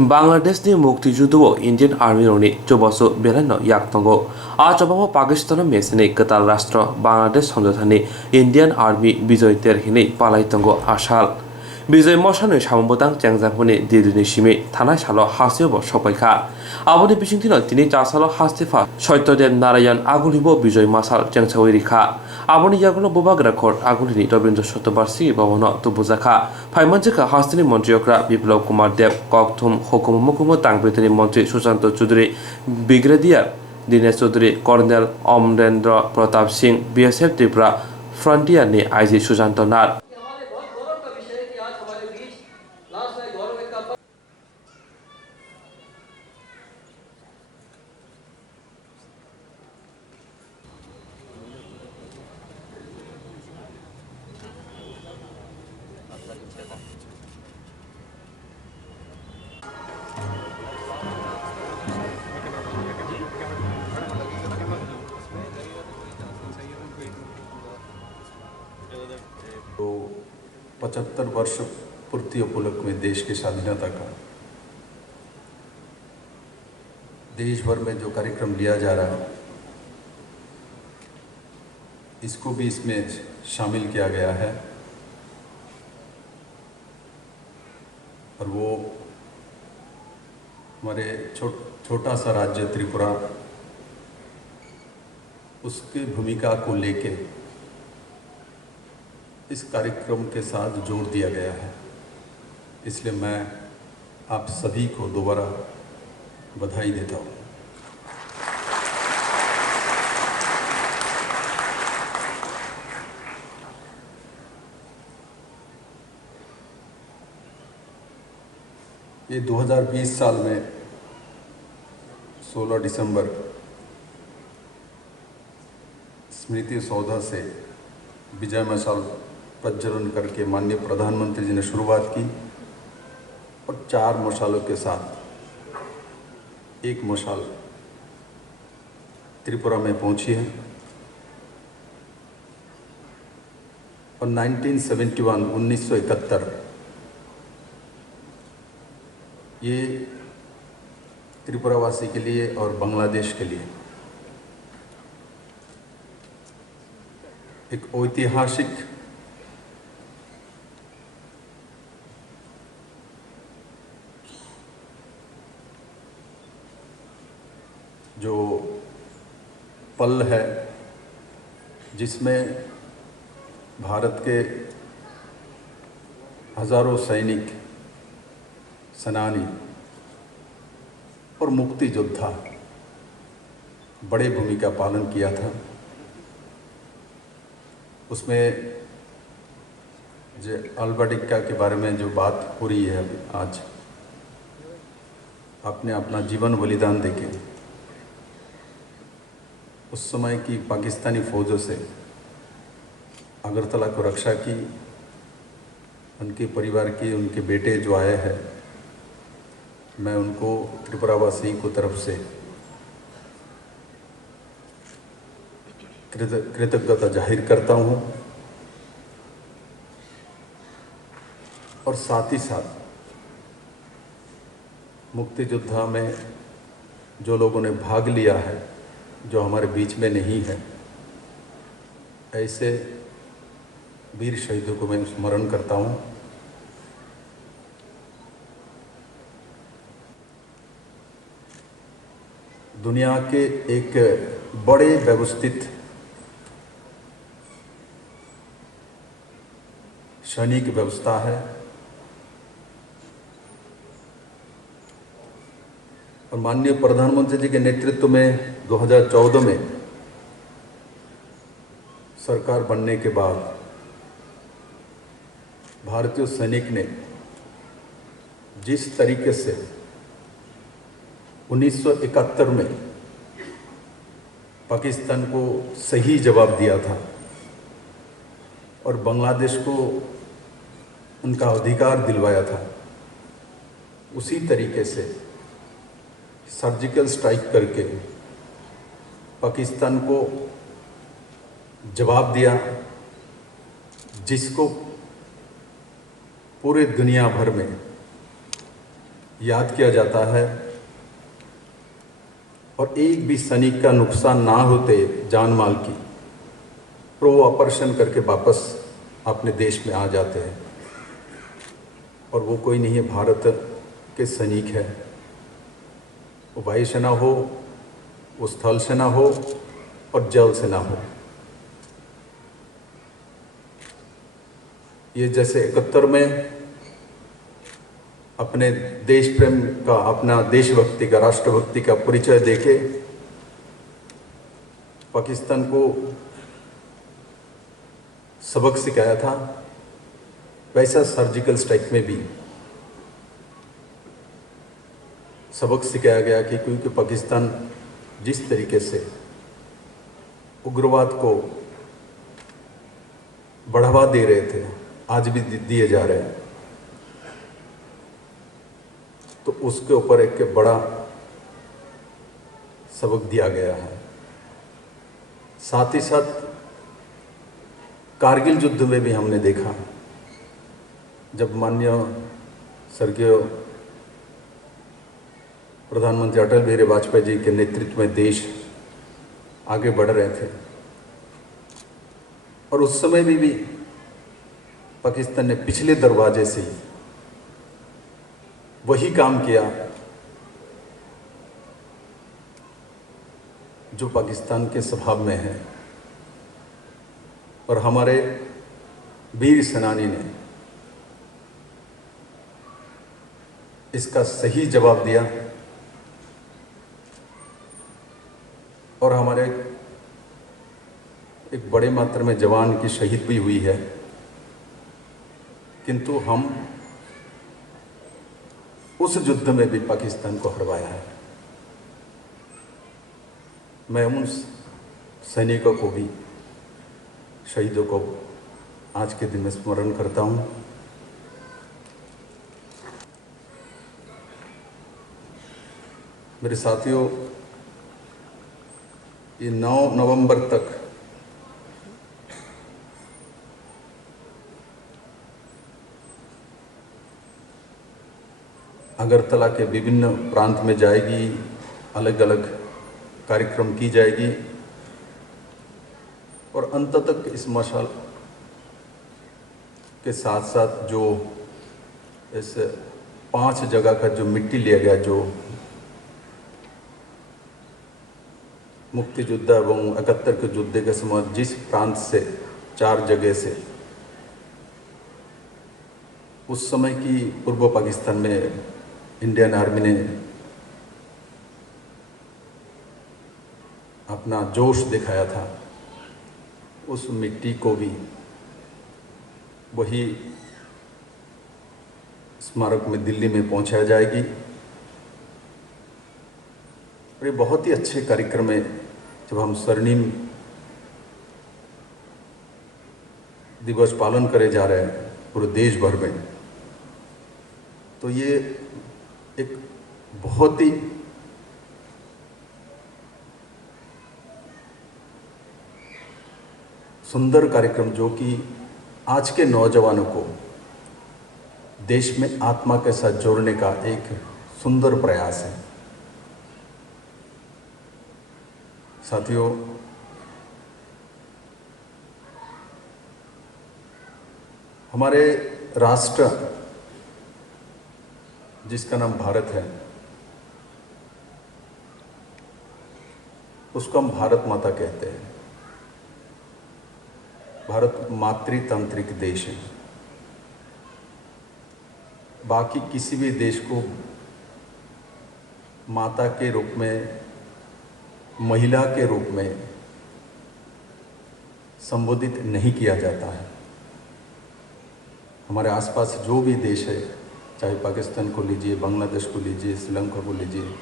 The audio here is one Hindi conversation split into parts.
बांग्लादेशनि मुक्तियुद्धआव इन्डियान आर्मिनि जबासु बेलानो याक्तंगो आजबाबो पाकिस्तान मेसने कताल राष्ट्र बांग्लादेश समझौतानि इन्डियान आर्मी विजय तेरहिनि पालायतंगो आसाल विजय मशानो सामबोतां चेंजाफुनि दिल्लीनि सिमे थानाय सालो हासिबो सपायखा आबोनि बिसिंथिनो तिनि चासालो हास्तिफा सत्यदेव नारायण आगुलिबो विजय मासाल चेंसावै रिखा आबोनि यागुनो बुबाग्रा कोर्ट आगुलिनि रवीन्द्र शतबार्षिकी भवन तुबुजाखा फाइमानसिका हास्तिनि मन्त्रियक्रा बिप्लव कुमार देव ककथुम हुकुम तांगब्रितानि मन्त्री Sushant Chaudhary brigadier Dinesh Chaudhary colonel Amarendra Pratap Singh BSF Tripura फ्रंटियरनि आईजी सुशांत नाथ तो 75 वर्ष पूर्ति उपलक्ष्य में देश की स्वाधीनता का देश भर में जो कार्यक्रम लिया जा रहा है इसको भी इसमें शामिल किया गया है और वो हमारे छोटा सा राज्य त्रिपुरा उसकी भूमिका को लेके इस कार्यक्रम के साथ जोड़ दिया गया है। इसलिए मैं आप सभी को दोबारा बधाई देता हूँ। ये 2020 साल में 16 दिसंबर स्मृति सौधा से विजय मशाल प्रज्वलन करके माननीय प्रधानमंत्री जी ने शुरुआत की और 4 मशालों के साथ एक मशाल त्रिपुरा में पहुंची है और 1971 ये त्रिपुरावासी के लिए और बांग्लादेश के लिए एक ऐतिहासिक जो पल है जिसमें भारत के हजारों सैनिक सेनानी और मुक्ति योद्धा बड़े भूमिका पालन किया था। उसमें जो अल्बर्ट एक्का के बारे में जो बात हो रही है आज, आपने अपना जीवन बलिदान देके उस समय की पाकिस्तानी फौजों से अगरतला को रक्षा की, उनके परिवार के उनके बेटे जो आए हैं, मैं उनको त्रिपुरावासी को तरफ से कृतज्ञता जाहिर करता हूँ और साथ ही साथ मुक्ति योद्धा में जो लोगों ने भाग लिया है, जो हमारे बीच में नहीं है, ऐसे वीर शहीदों को मैं स्मरण करता हूँ। दुनिया के एक बड़े व्यवस्थित सैनिक व्यवस्था है और माननीय प्रधानमंत्री जी के नेतृत्व में 2014 में सरकार बनने के बाद भारतीय सैनिक ने जिस तरीके से 1971 में पाकिस्तान को सही जवाब दिया था और बांग्लादेश को उनका अधिकार दिलवाया था, उसी तरीके से सर्जिकल स्ट्राइक करके पाकिस्तान को जवाब दिया, जिसको पूरे दुनिया भर में याद किया जाता है और एक भी सैनिक का नुकसान ना होते जान माल की, तो वो ऑपरेशन करके वापस अपने देश में आ जाते हैं। और वो कोई नहीं है, भारत के सैनिक है। वो वायुसेना हो, वो स्थल सेना हो और जल सेना हो। ये जैसे 71 में अपने देश प्रेम का, अपना देशभक्ति का, राष्ट्रभक्ति का परिचय देके पाकिस्तान को सबक सिखाया था, वैसा सर्जिकल स्ट्राइक में भी सबक सिखाया गया कि क्योंकि पाकिस्तान जिस तरीके से उग्रवाद को बढ़ावा दे रहे थे, आज भी दिए जा रहे हैं, तो उसके ऊपर एक बड़ा सबक दिया गया है। साथ ही साथ कारगिल युद्ध में भी हमने देखा, जब माननीय स्वर्गीय प्रधानमंत्री अटल बिहारी वाजपेयी जी के नेतृत्व में देश आगे बढ़ रहे थे, और उस समय भी पाकिस्तान ने पिछले दरवाजे से वही काम किया जो पाकिस्तान के स्वभाव में है, और हमारे वीर सेनानी ने इसका सही जवाब दिया, और हमारे एक बड़े मात्रा में जवान की शहीद भी हुई है। किंतु हम उस युद्ध में भी पाकिस्तान को हरवाया है। मैं उन सैनिकों को भी, शहीदों को आज के दिन में स्मरण करता हूं। मेरे साथियों, ये 9 नवंबर तक अगरतला के विभिन्न प्रांत में जाएगी, अलग अलग कार्यक्रम की जाएगी, और अंत तक इस मशाल के साथ साथ जो इस 5 जगह का जो मिट्टी लिया गया, जो मुक्ति युद्ध एवं 71 के युद्ध के समय जिस प्रांत से 4 जगह से उस समय की पूर्व पाकिस्तान में इंडियन आर्मी ने अपना जोश दिखाया था, उस मिट्टी को भी वही स्मारक में दिल्ली में पहुंचाया जाएगी। और ये बहुत ही अच्छे कार्यक्रम है, जब हम स्वर्णिम दिवस पालन करे जा रहे हैं पूरे देश भर में, तो ये एक बहुत ही सुंदर कार्यक्रम, जो कि आज के नौजवानों को देश में आत्मा के साथ जोड़ने का एक सुंदर प्रयास है। साथियों, हमारे राष्ट्र जिसका नाम भारत है, उसको हम भारत माता कहते हैं। भारत मातृतांत्रिक देश है। बाकी किसी भी देश को माता के रूप में, महिला के रूप में संबोधित नहीं किया जाता है। हमारे आसपास जो भी देश है, चाहे पाकिस्तान को लीजिए, बांग्लादेश को लीजिए, श्रीलंका को लीजिए,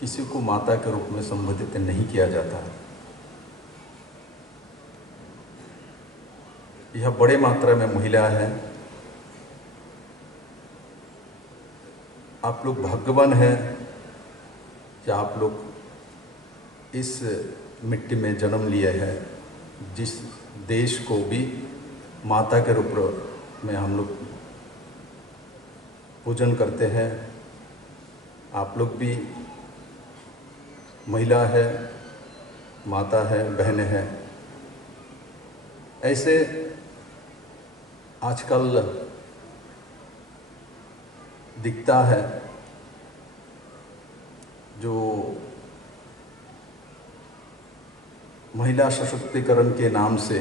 किसी को माता के रूप में संबोधित नहीं किया जाता है। यह बड़े मात्रा में महिला है। आप लोग भाग्यवान हैं कि आप लोग इस मिट्टी में जन्म लिए हैं, जिस देश को भी माता के रूप में हम लोग पूजन करते हैं, आप लोग भी महिला है, माता है, बहनें हैं, ऐसे आजकल दिखता है जो महिला सशक्तिकरण के नाम से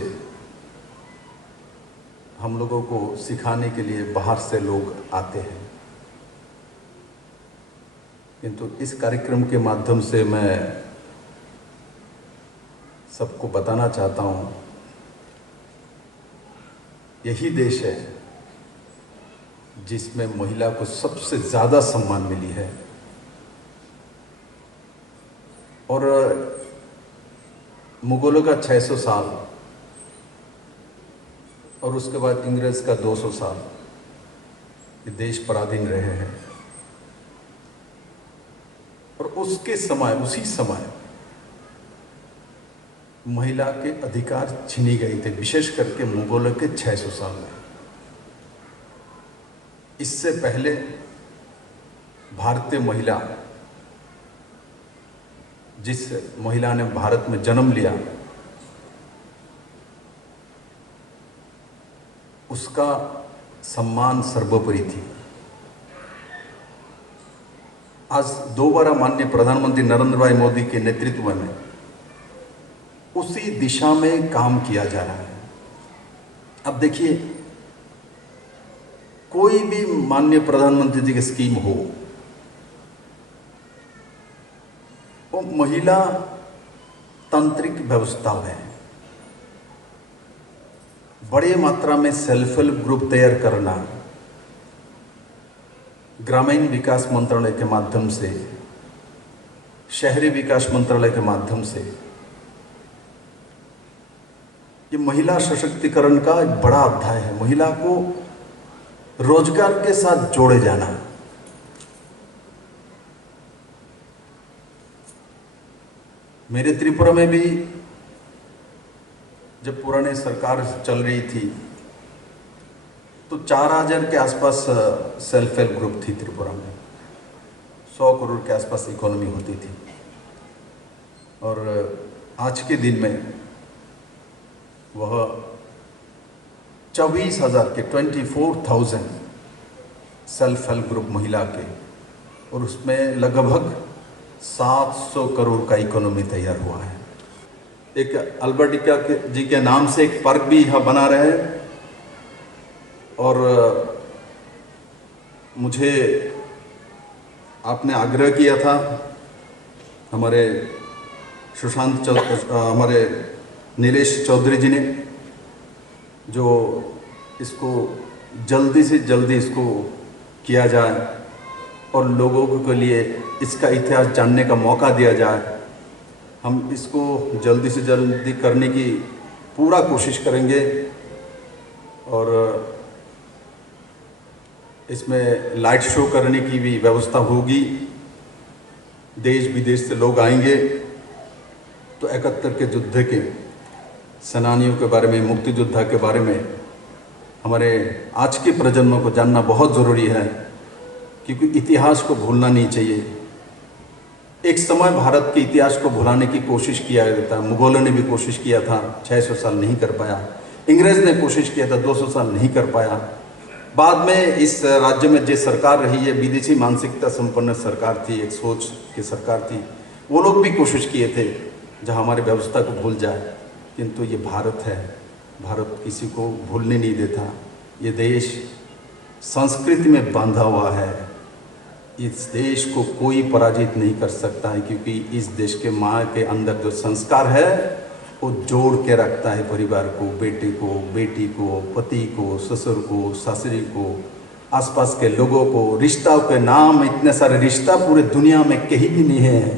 हम लोगों को सिखाने के लिए बाहर से लोग आते हैं, किंतु इस कार्यक्रम के माध्यम से मैं सबको बताना चाहता हूँ, यही देश है जिसमें महिला को सबसे ज़्यादा सम्मान मिली है। और मुगलों का 600 साल और उसके बाद इंग्रेज का 200 साल ये देश पराधीन रहे हैं। और उसके समय, उसी समय महिला के अधिकार छीनी गए थे, विशेष करके मुगलों के 600 साल में। इससे पहले भारतीय महिला, जिस महिला ने भारत में जन्म लिया, उसका सम्मान सर्वोपरि थी। आज दोबारा माननीय प्रधानमंत्री नरेंद्र भाई मोदी के नेतृत्व में उसी दिशा में काम किया जा रहा है। अब देखिए, कोई भी माननीय प्रधानमंत्री जी की स्कीम हो, वो महिला तांत्रिक व्यवस्था है। बड़े मात्रा में सेल्फ हेल्प ग्रुप तैयार करना, ग्रामीण विकास मंत्रालय के माध्यम से, शहरी विकास मंत्रालय के माध्यम से, ये महिला सशक्तिकरण का एक बड़ा अध्याय है। महिला को रोजगार के साथ जोड़े जाना। मेरे त्रिपुरा में भी जब पुराने सरकार चल रही थी तो 4000 के आसपास सेल्फ हेल्प ग्रुप थी त्रिपुरा में। 100 करोड़ के आसपास इकोनॉमी होती थी। और आज के दिन में वह 24,000 के 24,000 सेल्फ हेल्प ग्रुप महिला के, और उसमें लगभग 700 करोड़ का इकोनॉमी तैयार हुआ है। एक अल्बर्टिका जी के नाम से एक पार्क भी यहाँ बना रहे हैं। और मुझे आपने आग्रह किया था, हमारे हमारे नीलेश चौधरी जी ने, जो इसको जल्दी से जल्दी इसको किया जाए और लोगों के लिए इसका इतिहास जानने का मौका दिया जाए। हम इसको जल्दी से जल्दी करने की पूरा कोशिश करेंगे और इसमें लाइट शो करने की भी व्यवस्था होगी। देश विदेश से लोग आएंगे तो 71 के युद्ध के सेनानियों के बारे में, मुक्ति योद्धा के बारे में हमारे आज के प्रजन्मों को जानना बहुत ज़रूरी है, क्योंकि इतिहास को भूलना नहीं चाहिए। एक समय भारत के इतिहास को भुलाने की कोशिश किया गया था। मुगलों ने भी कोशिश किया था, 600 साल नहीं कर पाया। इंग्रेज ने कोशिश किया था, 200 साल नहीं कर पाया। बाद में इस राज्य में जो सरकार रही है, विदेशी मानसिकता संपन्न सरकार थी, एक सोच की सरकार थी। वो लोग भी कोशिश किए थे जहाँ हमारी व्यवस्था को भूल जाए, किंतु ये भारत है, भारत किसी को भूलने नहीं देता। ये देश संस्कृति में बांधा हुआ है। इस देश को कोई पराजित नहीं कर सकता है, क्योंकि इस देश के माँ के अंदर जो संस्कार है वो जोड़ के रखता है परिवार को, बेटे को, बेटी को, पति को, ससुर को, सासरी को, आसपास के लोगों को। रिश्ता के नाम इतने सारे रिश्ता पूरे दुनिया में कहीं भी नहीं है।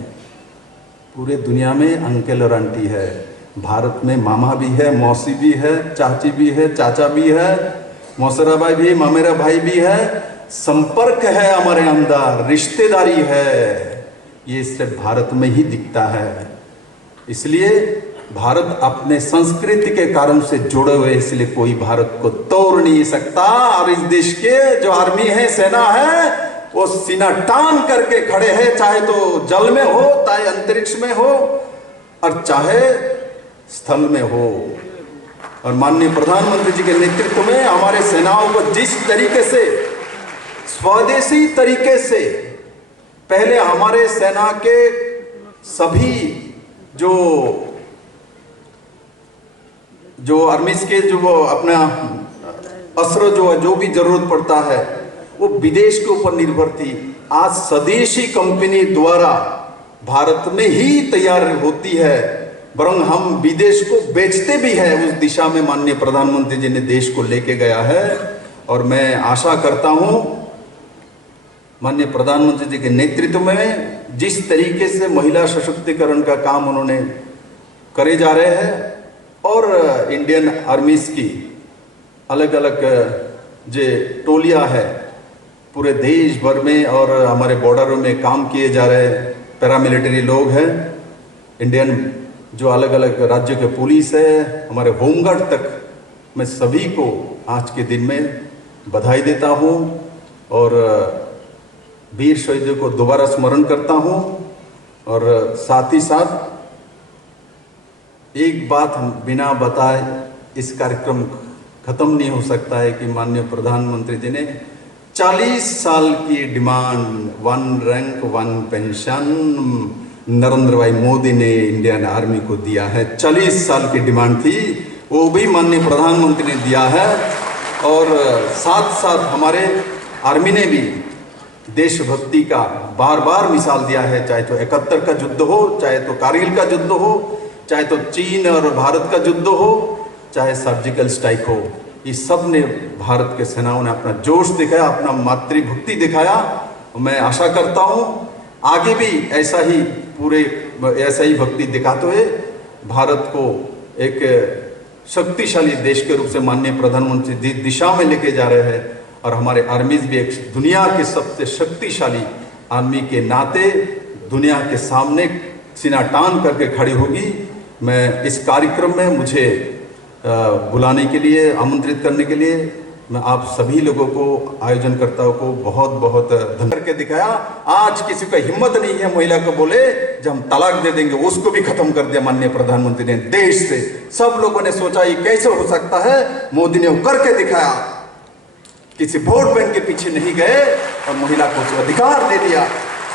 पूरे दुनिया में अंकल और आंटी है, भारत में मामा भी है, मौसी भी है, चाची भी है, चाचा भी है, मौसरा भाई भी, मामेरा भाई भी है। संपर्क है हमारे अंदर, रिश्तेदारी है, ये सिर्फ भारत में ही दिखता है। इसलिए भारत अपने संस्कृति के कारण से जुड़े हुए, इसलिए कोई भारत को तोड़ नहीं सकता। और इस देश के जो आर्मी है, सेना है, वो सीना तान करके खड़े हैं, चाहे तो जल में हो, चाहे अंतरिक्ष में हो और चाहे स्थल में हो। और माननीय प्रधानमंत्री जी के नेतृत्व में हमारे सेनाओं को जिस तरीके से स्वदेशी तरीके से पहले हमारे सेना के सभी जो आर्मीज के जो वो अपना अस्त्र जो भी जरूरत पड़ता है वो विदेश के ऊपर निर्भर थी। आज स्वदेशी कंपनी द्वारा भारत में ही तैयार होती है, वरन हम विदेश को बेचते भी है। उस दिशा में माननीय प्रधानमंत्री जी ने देश को लेके गया है और मैं आशा करता हूं माननीय प्रधानमंत्री जी के नेतृत्व में जिस तरीके से महिला सशक्तिकरण का काम उन्होंने करे जा रहे हैं और इंडियन आर्मीज की अलग अलग जो टोलियां है पूरे देश भर में और हमारे बॉर्डरों में काम किए जा रहे पैरामिलिट्री लोग हैं, इंडियन जो अलग अलग राज्यों के पुलिस है, हमारे होमगार्ड तक, मैं सभी को आज के दिन में बधाई देता हूं और वीर शहीदों को दोबारा स्मरण करता हूं। और साथ ही साथ एक बात बिना बताए इस कार्यक्रम खत्म नहीं हो सकता है कि माननीय प्रधानमंत्री जी ने 40 साल की डिमांड, 1 रैंक 1 पेंशन नरेंद्र भाई मोदी ने इंडियन आर्मी को दिया है। 40 साल की डिमांड थी, वो भी माननीय प्रधानमंत्री ने दिया है। और साथ साथ हमारे आर्मी ने भी देशभक्ति का बार बार मिसाल दिया है, चाहे तो 71 का युद्ध हो, चाहे तो कारगिल का युद्ध हो, चाहे तो चीन और भारत का युद्ध हो, चाहे सर्जिकल स्ट्राइक हो। इस सब ने भारत के सेनाओं ने अपना जोश दिखाया, अपना मातृभक्ति दिखाया। मैं आशा करता हूं आगे भी ऐसा ही भक्ति दिखाते हुए भारत को एक शक्तिशाली देश के रूप से माननीय प्रधानमंत्री दिशा में लेके जा रहे हैं। और हमारे आर्मीज भी एक दुनिया के सबसे शक्तिशाली आर्मी के नाते दुनिया के सामने सीना तान करके खड़ी होगी। मैं इस कार्यक्रम में मुझे बुलाने के लिए, आमंत्रित करने के लिए मैं आप सभी लोगों को, आयोजनकर्ताओं को बहुत बहुत धन्यवाद करके दिखाया। आज किसी का हिम्मत नहीं है महिला को बोले जब हम तलाक दे देंगे, उसको भी खत्म कर दिया माननीय प्रधानमंत्री ने देश से। सब लोगों ने सोचा ये कैसे हो सकता है, मोदी ने वो करके दिखाया। किसी वोट बैंक के पीछे नहीं गए और महिला को अधिकार दे दिया।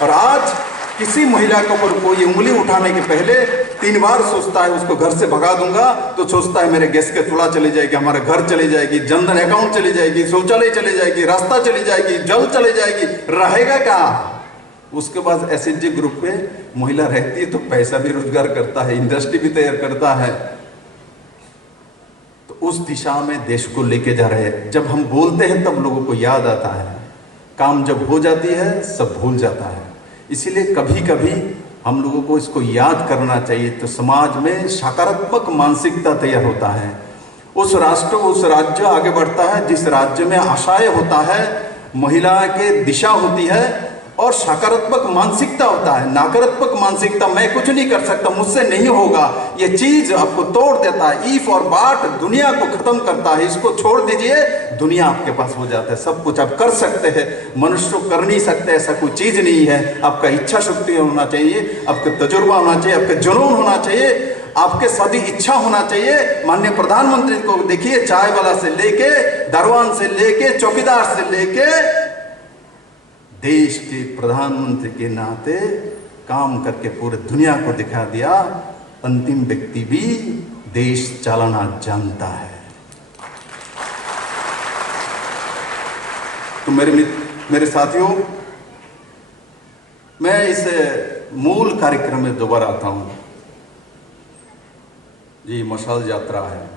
और आज किसी महिला के ऊपर कोई उंगली उठाने के पहले 3 बार सोचता है, उसको घर से भगा दूंगा तो सोचता है मेरे गैस के चूल्हा चले जाएगी, हमारे घर चले जाएगी, जनधन अकाउंट चली जाएगी, शौचालय चले जाएगी, रास्ता चली जाएगी, जल चले जाएगी, रहेगा क्या। उसके बाद एसएचजी ग्रुप पे महिला रहती है तो पैसा भी रोजगार करता है, इंडस्ट्री भी तैयार करता है। तो उस दिशा में देश को लेके जा रहे हैं। जब हम बोलते हैं तब लोगों को याद आता है, काम जब हो जाती है सब भूल जाता है। इसीलिए कभी कभी हम लोगों को इसको याद करना चाहिए, तो समाज में सकारात्मक मानसिकता तैयार होता है। उस राष्ट्र, उस राज्य आगे बढ़ता है जिस राज्य में आशाएं होता है, महिला के दिशा होती है और सकारात्मक मानसिकता होता है। नकारात्मक मानसिकता मैं कुछ नहीं कर सकता, मुझसे नहीं होगा, ये चीज आपको तोड़ देता है। ईफ और बाट दुनिया को खत्म करता है। इसको छोड़ दीजिए, दुनिया आपके पास हो जाता है। सब कुछ आप कर सकते हैं, मनुष्य को कर नहीं सकते ऐसा कोई चीज नहीं है। आपका इच्छा शक्ति होना चाहिए, आपका तजुर्बा होना चाहिए, आपका जुनून होना चाहिए, आपके सदी इच्छा होना चाहिए। माननीय प्रधानमंत्री को देखिए, चाय वाला से लेके, दरवान से लेके, चौकीदार से लेके, देश के प्रधानमंत्री के नाते काम करके पूरे दुनिया को दिखा दिया। अंतिम व्यक्ति भी देश चलाना जानता है। तो मेरे साथियों, मैं इस मूल कार्यक्रम में दोबारा आता हूं। ये मशाल यात्रा है,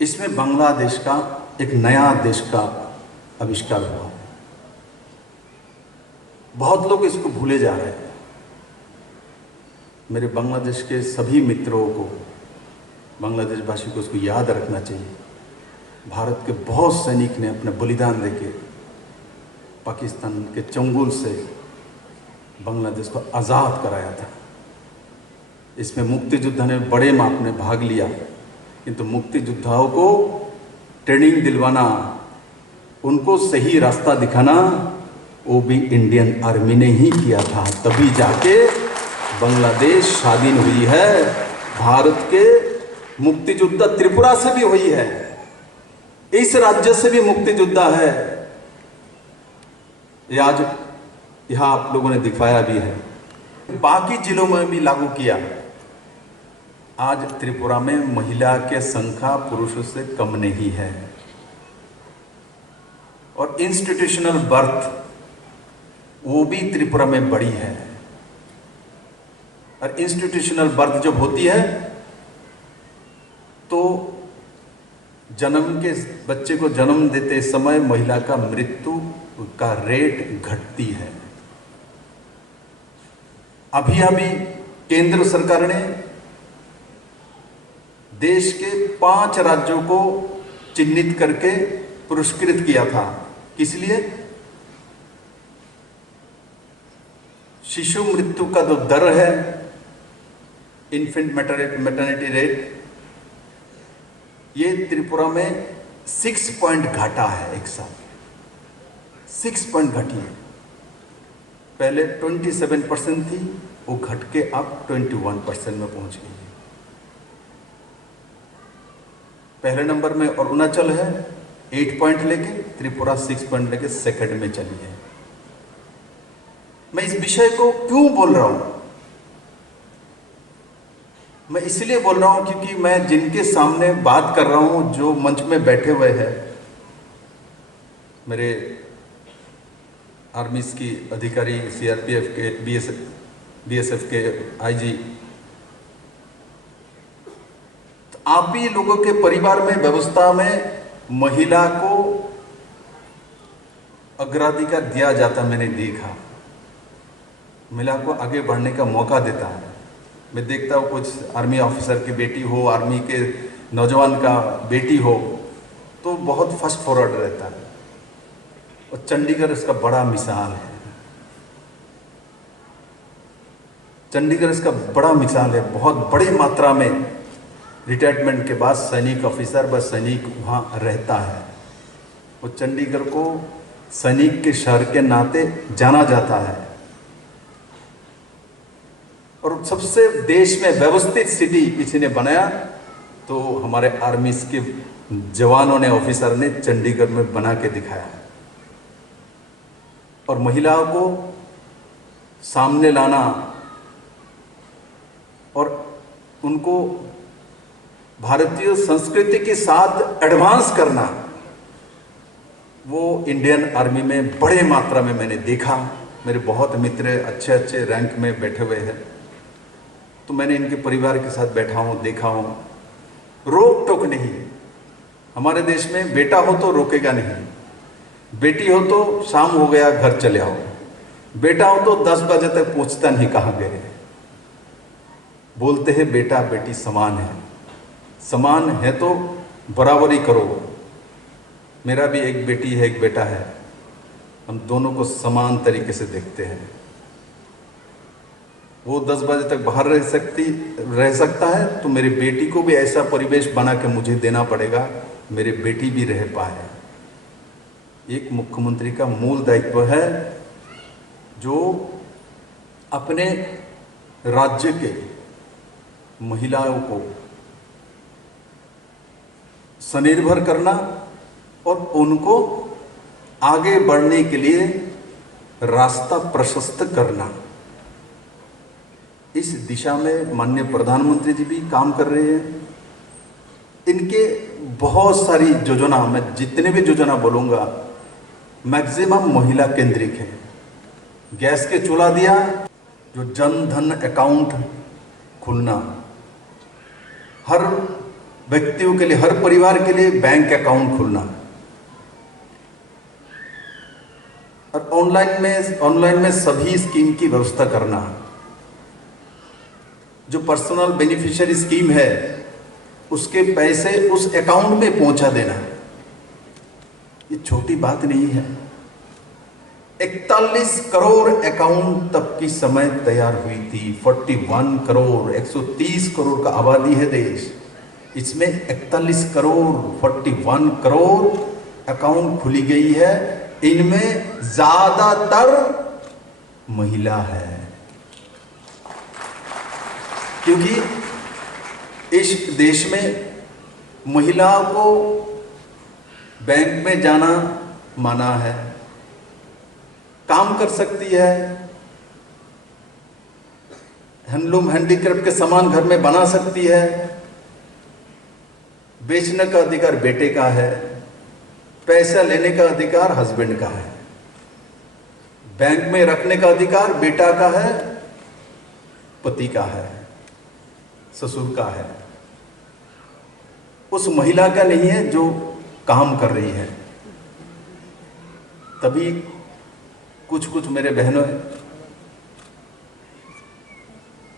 इसमें बांग्लादेश का एक नया देश का आविष्कार हुआ। बहुत लोग इसको भूले जा रहे हैं। मेरे बांग्लादेश के सभी मित्रों को, बांग्लादेश वासी को इसको याद रखना चाहिए। भारत के बहुत सैनिक ने अपने बलिदान देके पाकिस्तान के चंगुल से बांग्लादेश को आज़ाद कराया था। इसमें मुक्ति योद्धा ने बड़े माप में भाग लिया, किंतु मुक्ति योद्धाओं को ट्रेनिंग दिलवाना उनको सही रास्ता दिखाना वो भी इंडियन आर्मी ने ही किया था। तभी जाके बांग्लादेश स्वाधीन हुई है। भारत के मुक्ति योद्धा त्रिपुरा से भी हुई है, इस राज्य से भी मुक्ति योद्धा है। ये आज यहां आप लोगों ने दिखाया भी है, बाकी जिलों में भी लागू किया। आज त्रिपुरा में महिला के संख्या पुरुषों से कम नहीं है और इंस्टीट्यूशनल बर्थ वो भी त्रिपुरा में बड़ी है। और इंस्टीट्यूशनल बर्थ जब होती है तो जन्म के बच्चे को जन्म देते समय महिला का मृत्यु का रेट घटती है। अभी केंद्र सरकार ने देश के 5 राज्यों को चिन्हित करके पुरस्कृत किया था। किस लिए? शिशु मृत्यु का जो दर है, इन्फेंट मैटरनिटी रेट, ये त्रिपुरा में 6 पॉइंट घटा है। एक साल 6 पॉइंट घटी है। पहले 27% थी, वो घट के अब 21% में पहुंच गई है। पहले नंबर में अरुणाचल है 8 पॉइंट लेके, त्रिपुरा 6 पॉइंट लेके सेकंड में चली है। मैं इस विषय को क्यों बोल रहा हूं? मैं इसलिए बोल रहा हूं क्योंकि मैं जिनके सामने बात कर रहा हूं, जो मंच में बैठे हुए हैं, मेरे आर्मीज की अधिकारी, सीआरपीएफ के, बीएसएफ के आईजी, तो आप ही लोगों के परिवार में, व्यवस्था में महिला को अग्राधिकार दिया जाता मैंने देखा। महिला को आगे बढ़ने का मौका देता है। मैं देखता हूँ कुछ आर्मी ऑफिसर की बेटी हो, आर्मी के नौजवान का बेटी हो, तो बहुत फर्स्ट फॉरवर्ड रहता है। और चंडीगढ़ इसका बड़ा मिसाल है। चंडीगढ़ इसका बड़ा मिसाल है। बहुत बड़ी मात्रा में रिटायरमेंट के बाद सैनिक ऑफिसर व सैनिक वहाँ रहता है। वो चंडीगढ़ को सैनिक के शहर के नाते जाना जाता है और सबसे देश में व्यवस्थित सिटी किसी ने बनाया तो हमारे आर्मी के जवानों ने, ऑफिसर ने चंडीगढ़ में बना के दिखाया। और महिलाओं को सामने लाना और उनको भारतीय संस्कृति के साथ एडवांस करना, वो इंडियन आर्मी में बड़े मात्रा में मैंने देखा। मेरे बहुत मित्र अच्छे अच्छे रैंक में बैठे हुए हैं, तो मैंने इनके परिवार के साथ बैठा हूँ, देखा हूँ। रोक टोक नहीं। हमारे देश में बेटा हो तो रोकेगा नहीं, बेटी हो तो शाम हो गया घर चले आओ, बेटा हो तो 10 बजे तक पूछता नहीं कहाँ गए। बोलते हैं बेटा बेटी समान है, समान है तो बराबरी करो। मेरा भी एक बेटी है, एक बेटा है, हम दोनों को समान तरीके से देखते हैं। वो 10 बजे तक बाहर रह सकता है तो मेरी बेटी को भी ऐसा परिवेश बना के मुझे देना पड़ेगा, मेरी बेटी भी रह पाए। एक मुख्यमंत्री का मूल दायित्व है जो अपने राज्य के महिलाओं को स्वनिर्भर करना और उनको आगे बढ़ने के लिए रास्ता प्रशस्त करना। इस दिशा में माननीय प्रधानमंत्री जी भी काम कर रहे हैं। इनके बहुत सारी योजना, मैं जितने भी योजना बोलूँगा मैक्सिमम महिला केंद्रित है। गैस के चूल्हा दिया, जो जन धन अकाउंट खुलना, हर व्यक्तियों के लिए, हर परिवार के लिए बैंक अकाउंट खुलना, और ऑनलाइन में सभी स्कीम की व्यवस्था करना। जो पर्सनल बेनिफिशियरी स्कीम है उसके पैसे उस अकाउंट में पहुंचा देना, ये छोटी बात नहीं है। 41 करोड़ अकाउंट तब की समय तैयार हुई थी। 41 करोड़, 130 करोड़ का आबादी है देश, इसमें 41 करोड़, 41 करोड़ अकाउंट खुली गई है, इनमें ज्यादातर महिला है, क्योंकि इस देश में महिलाओं को बैंक में जाना मना है। काम कर सकती है, हैंडलूम हैंडीक्राफ्ट के सामान घर में बना सकती है, बेचने का अधिकार बेटे का है, पैसा लेने का अधिकार हस्बैंड का है, बैंक में रखने का अधिकार बेटा का है, पति का है, ससुर का है। उस महिला का नहीं है जो काम कर रही है। तभी कुछ मेरे बहनों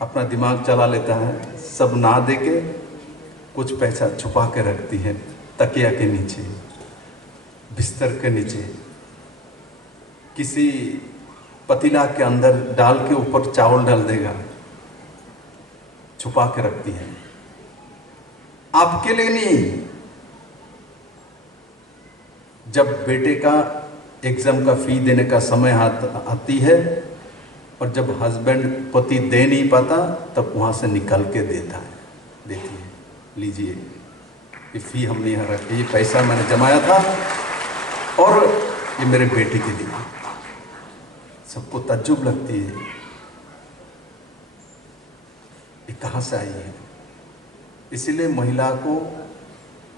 अपना दिमाग चला लेता है, सब ना दे के कुछ पैसा छुपा के रखती है, तकिया के नीचे, बिस्तर के नीचे, किसी पतीला के अंदर डाल के ऊपर चावल डाल देगा, छुपा के रखती है। आपके लिए नहीं। जब बेटे का एग्जाम का फी देने का समय आती है और जब हस्बैंड पति दे नहीं पाता, तब वहां से निकल के देता है, देती है, लीजिए ये फी हमने यहाँ रखी, ये पैसा मैंने जमाया था और ये मेरे बेटे के लिए। सबको तज्जुब लगती है, ये कहाँ से आई है। इसीलिए महिला को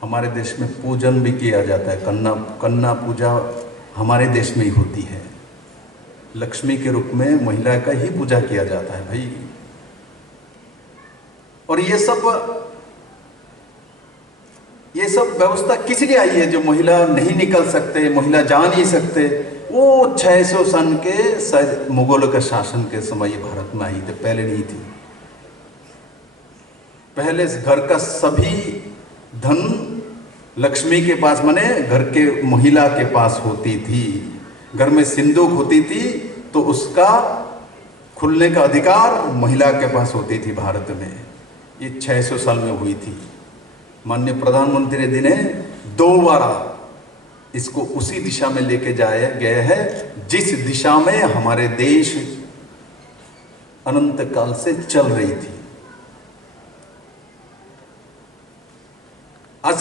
हमारे देश में पूजन भी किया जाता है। कन्या पूजा हमारे देश में ही होती है। लक्ष्मी के रूप में महिला का ही पूजा किया जाता है भाई। और ये सब व्यवस्था किस लिए आई है? जो महिला नहीं निकल सकते, महिला जा नहीं सकते, वो 600 सन के मुगलों के शासन के समय ये भारत में आई थी, पहले नहीं थी। पहले घर का सभी धन लक्ष्मी के पास, माने घर के महिला के पास होती थी। घर में सिंदूक होती थी तो उसका खुलने का अधिकार महिला के पास होती थी भारत में। ये 600 साल में हुई थी। माननीय प्रधानमंत्री जी ने 2 बार इसको उसी दिशा में लेके जाए गए हैं जिस दिशा में हमारे देश अनंत काल से चल रही थी।